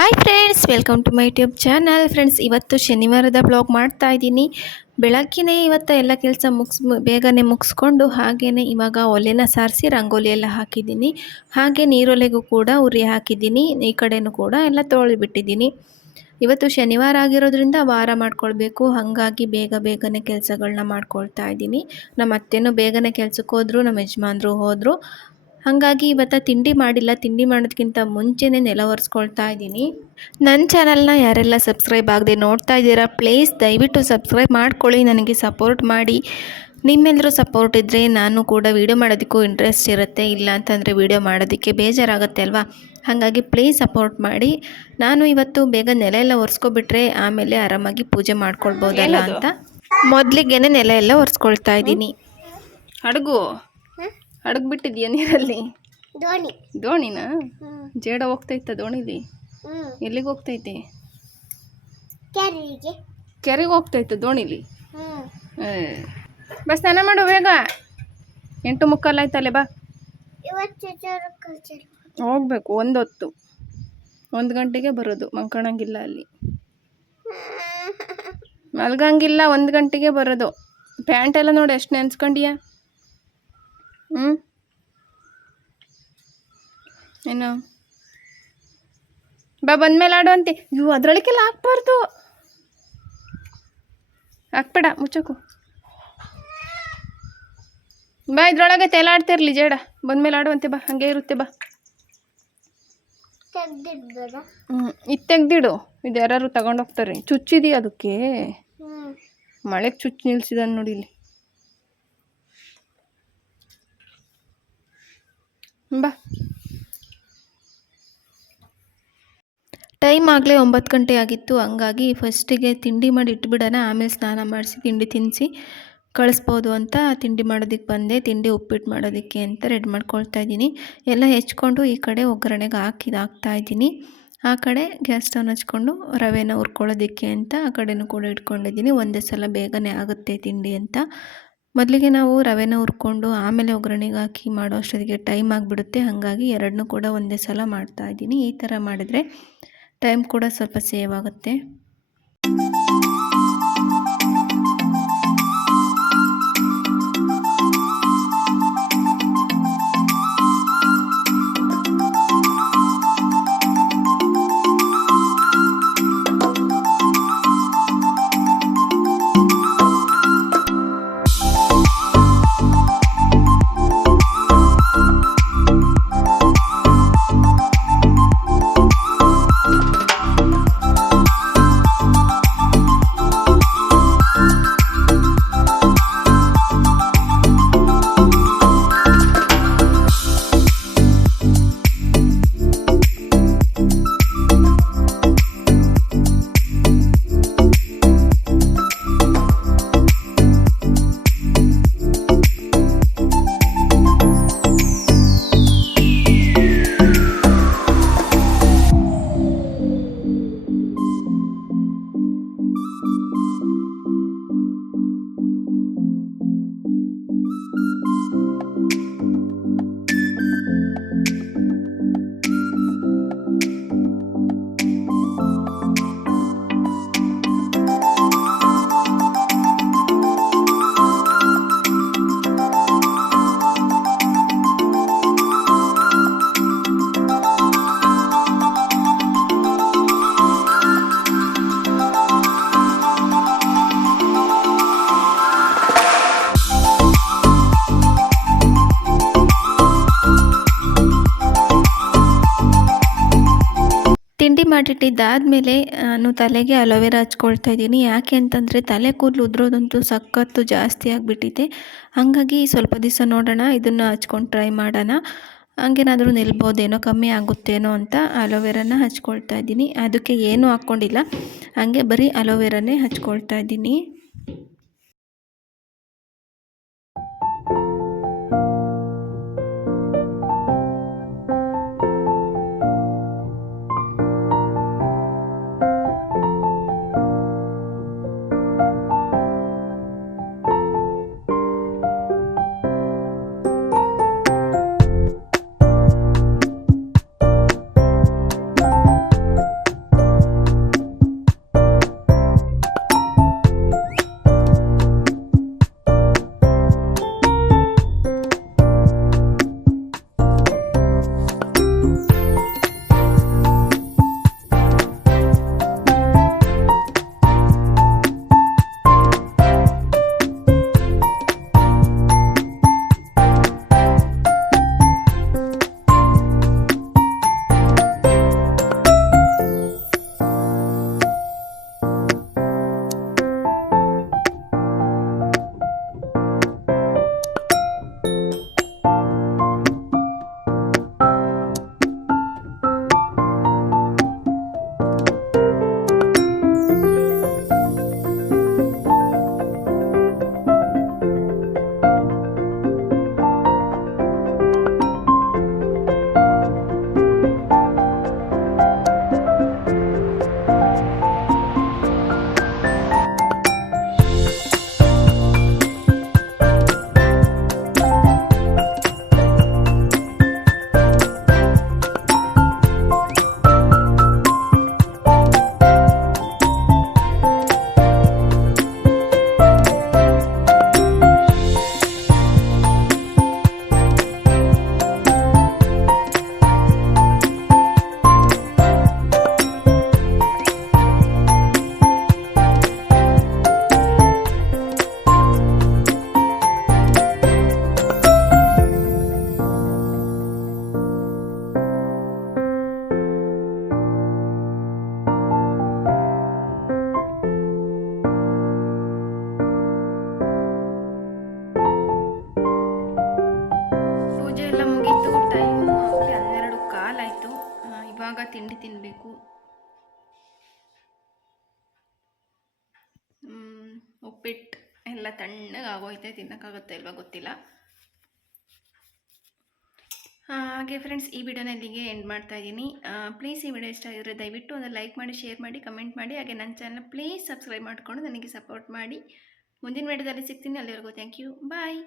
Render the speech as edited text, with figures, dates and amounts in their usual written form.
Hi friends, welcome to my YouTube channel. Friends, ಇವತ್ತು ಶನಿವಾರದ blog ಮಾಡ್ತಾ ಇದ್ದೀನಿ. ಬೆಳಗ್ಗೆನೇ ಇವತ್ತು ಎಲ್ಲ ಕೆಲಸ ಬೇಗನೆ ಮುಗಿಸ್ಕೊಂಡು ಹಾಗೆಯೇ ಇವಾಗ ಒಲೆನ ಸಾರಿಸಿ ರಂಗೋಲಿ ಎಲ್ಲ ಹಾಕಿದ್ದೀನಿ. ಹಾಗೆ ನೀರೊಲೆಗೂ ಕೂಡ ಉರಿ ಹಾಕಿದ್ದೀನಿ. ಈ ಕಡೆಯೂ ಕೂಡ ಎಲ್ಲ ತೊಳೆದ್ಬಿಟ್ಟಿದ್ದೀನಿ. ಇವತ್ತು ಶನಿವಾರ ಆಗಿರೋದ್ರಿಂದ ವಾರ ಮಾಡ್ಕೊಳ್ಬೇಕು, ಹಾಗಾಗಿ ಬೇಗನೆ ಕೆಲಸಗಳನ್ನ ಮಾಡ್ಕೊಳ್ತಾ ಇದ್ದೀನಿ. ನಮ್ಮ ಅತ್ತೆನೂ ಬೇಗನೆ ಕೆಲಸಕ್ಕೆ ಹೋದ್ರು, ನಮ್ಮ ಯಜಮಾನ್ರು ಹೋದರು. ಹಾಗಾಗಿ ಇವತ್ತು ತಿಂಡಿ ಮಾಡಿಲ್ಲ. ತಿಂಡಿ ಮಾಡೋದಕ್ಕಿಂತ ಮುಂಚೆನೇ ನೆಲ ಒರೆಸ್ಕೊಳ್ತಾ ಇದ್ದೀನಿ. ನನ್ನ ಚಾನಲ್ನ ಯಾರೆಲ್ಲ ಸಬ್ಸ್ಕ್ರೈಬ್ ಆಗದೆ ನೋಡ್ತಾ ಇದ್ದೀರಾ, ಪ್ಲೀಸ್ ದಯವಿಟ್ಟು ಸಬ್ಸ್ಕ್ರೈಬ್ ಮಾಡ್ಕೊಳ್ಳಿ, ನನಗೆ ಸಪೋರ್ಟ್ ಮಾಡಿ. ನಿಮ್ಮೆಲ್ಲರೂ ಸಪೋರ್ಟ್ ಇದ್ದರೆ ನಾನು ಕೂಡ ವೀಡಿಯೋ ಮಾಡೋದಕ್ಕೂ ಇಂಟ್ರೆಸ್ಟ್ ಇರುತ್ತೆ. ಇಲ್ಲ ಅಂತಂದರೆ ವೀಡಿಯೋ ಮಾಡೋದಕ್ಕೆ ಬೇಜಾರಾಗುತ್ತೆ ಅಲ್ವಾ. ಹಾಗಾಗಿ ಪ್ಲೀಸ್ ಸಪೋರ್ಟ್ ಮಾಡಿ. ನಾನು ಇವತ್ತು ಬೇಗ ನೆಲ ಎಲ್ಲ ಒರೆಸ್ಕೊಬಿಟ್ರೆ ಆಮೇಲೆ ಆರಾಮಾಗಿ ಪೂಜೆ ಮಾಡ್ಕೊಳ್ಬೋದಲ್ಲ ಅಂತ ಮೊದಲಿಗೆ ನೆಲ ಎಲ್ಲ ಒರೆಸ್ಕೊಳ್ತಾ ಇದ್ದೀನಿ. ಹಡಗು ಬಿಟ್ಟಿದ್ಯಾ ನೀರಲ್ಲಿ? ದೋಣಿನಾ? ಜೇಡ ಹೋಗ್ತೈತ ದೋಣಿಲಿ? ಎಲ್ಲಿಗೆ ಹೋಗ್ತೈತೆ? ಕೆರೆಗೆ ಹೋಗ್ತೈತೆ ದೋಣಿಲಿ? ಬಸ್ ಸ್ನಾನ ಮಾಡು ಬೇಗ. 8:45 ಆಯ್ತಲ್ಲೇ, ಬಾ ಹೋಗ್ಬೇಕು. 1 ಗಂಟೆಗೆ ಬರೋದು. ಮಲ್ಕೊಳಂಗಿಲ್ಲ ಅಲ್ಲಿ, ಮಲ್ಗಂಗಿಲ್ಲ. 1 ಗಂಟೆಗೆ ಬರೋದು. ಪ್ಯಾಂಟ್ ಎಲ್ಲ ನೋಡಿ ಎಷ್ಟು ನೆನ್ಸ್ಕೊಂಡಿಯಾ? ಏನು ಬಾ, ಬಂದ್ಮೇಲೆ ಆಡುವಂತೆ. ಅದರೊಳಗೆಲ್ಲ ಹಾಕ್ಬಾರ್ದು, ಹಾಕ್ಬೇಡ, ಮುಚ್ಚಕು. ಬಾ, ಇದ್ರೊಳಗೆ ತೇಲಾಡ್ತಿರ್ಲಿ ಜೇಡ. ಬಂದ್ಮೇಲೆ ಆಡುವಂತೆ, ಬಾ, ಹಂಗೆ ಇರುತ್ತೆ, ಬಾ. ಇದು ತೆಗ್ದಿಡು. ಇದು ಯಾರು ತಗೊಂಡೋಗ್ತಾರೆ. ಚುಚ್ಚಿದೀಯ ಅದಕ್ಕೆ? ಮಳೆಗೆ ಚುಚ್ಚು ನಿಲ್ಸಿದಾನೆ ನೋಡಿ ಇಲ್ಲಿ. ಬಾ. ಟೈಮ್ ಆಗಲೇ 9 ಗಂಟೆ ಆಗಿತ್ತು. ಹಂಗಾಗಿ ಫಸ್ಟಿಗೆ ತಿಂಡಿ ಮಾಡಿ ಇಟ್ಬಿಡೋಣ, ಆಮೇಲೆ ಸ್ನಾನ ಮಾಡಿಸಿ ತಿಂಡಿ ತಿನ್ನಿಸಿ ಕಳಿಸ್ಬೋದು ಅಂತ ತಿಂಡಿ ಮಾಡೋದಕ್ಕೆ ಬಂದೆ. ತಿಂಡಿ ಉಪ್ಪಿಟ್ಟು ಮಾಡೋದಕ್ಕೆ ಅಂತ ರೆಡಿ ಮಾಡ್ಕೊಳ್ತಾ ಇದ್ದೀನಿ. ಎಲ್ಲ ಹೆಚ್ಕೊಂಡು ಈ ಕಡೆ ಒಗ್ಗರಣೆಗೆ ಹಾಕ್ತಾ ಇದ್ದೀನಿ. ಆ ಕಡೆ ಗ್ಯಾಸ್ ಸ್ಟವ್ನ ಹಚ್ಕೊಂಡು ರವೆನ ಹುರ್ಕೊಳ್ಳೋದಕ್ಕೆ ಅಂತ ಆ ಕಡೆನೂ ಕೂಡ ಇಟ್ಕೊಂಡಿದ್ದೀನಿ. ಒಂದೇ ಸಲ ಬೇಗನೆ ಆಗುತ್ತೆ ತಿಂಡಿ ಅಂತ. ಮೊದಲಿಗೆ ನಾವು ರವೆನ ಹುರ್ಕೊಂಡು ಆಮೇಲೆ ಒಗ್ಗರಣೆಗೆ ಹಾಕಿ ಮಾಡೋ ಅಷ್ಟೊತ್ತಿಗೆ ಟೈಮ್ ಆಗಿಬಿಡುತ್ತೆ. ಹಾಗಾಗಿ ಎರಡನ್ನೂ ಕೂಡ ಒಂದೇ ಸಲ ಮಾಡ್ತಾಯಿದ್ದೀನಿ. ಈ ಥರ ಮಾಡಿದರೆ ಟೈಮ್ ಕೂಡ ಸ್ವಲ್ಪ ಸೇವ್ ಆಗುತ್ತೆ. ತಿಂಡಿ ಮಾಡಿಟ್ಟಿದ್ದಾದಮೇಲೆ ನಾನು ತಲೆಗೆ ಅಲೋವೆರಾ ಹಚ್ಕೊಳ್ತಾ ಇದ್ದೀನಿ. ಯಾಕೆ ಅಂತಂದರೆ ತಲೆ ಕೂದಲು ಉದುರೋದಂತೂ ಸಖತ್ತು ಜಾಸ್ತಿ ಆಗಿಬಿಟ್ಟಿದೆ. ಹಾಗಾಗಿ ಸ್ವಲ್ಪ ದಿವಸ ನೋಡೋಣ, ಇದನ್ನು ಹಚ್ಕೊಂಡು ಟ್ರೈ ಮಾಡೋಣ, ಹಂಗೇನಾದರೂ ನಿಲ್ಬೋದೇನೋ, ಕಮ್ಮಿ ಆಗುತ್ತೇನೋ ಅಂತ ಅಲೋವೆರಾನ ಹಚ್ಕೊಳ್ತಾ ಇದ್ದೀನಿ. ಅದಕ್ಕೆ ಏನೂ ಹಾಕ್ಕೊಂಡಿಲ್ಲ, ಹಾಗೆ ಬರೀ ಅಲೋವೆರಾನೇ ಹಚ್ಕೊಳ್ತಾ ಇದ್ದೀನಿ. ತಿಂಡಿ ತಿನ್ನಬೇಕು. ಉಪ್ಪಿಟ್ಟು ಎಲ್ಲ ತಣ್ಣಗೆ ಆಗೋಯ್ತೆ, ತಿನ್ನೋಕ್ಕಾಗುತ್ತೆ ಇಲ್ವಾ ಗೊತ್ತಿಲ್ಲ. ಹಾಗೆ ಫ್ರೆಂಡ್ಸ್, ಈ ವಿಡಿಯೋನ ಇಲ್ಲಿಗೆ ಎಂಡ್ ಮಾಡ್ತಾ ಇದ್ದೀನಿ. ಪ್ಲೀಸ್ ಈ ವಿಡಿಯೋ ಇಷ್ಟ ಆಗಿದ್ರೆ ದಯವಿಟ್ಟು ಒಂದು ಲೈಕ್ ಮಾಡಿ, ಶೇರ್ ಮಾಡಿ, ಕಮೆಂಟ್ ಮಾಡಿ. ಹಾಗೆ ನನ್ನ ಚಾನಲ್ ಪ್ಲೀಸ್ ಸಬ್ಸ್ಕ್ರೈಬ್ ಮಾಡಿಕೊಂಡು ನನಗೆ ಸಪೋರ್ಟ್ ಮಾಡಿ. ಮುಂದಿನ ವಿಡಿಯೋದಲ್ಲಿ ಸಿಗ್ತೀನಿ. ಅಲ್ಲಿವರೆಗೂ ಥ್ಯಾಂಕ್ ಯು, ಬಾಯ್.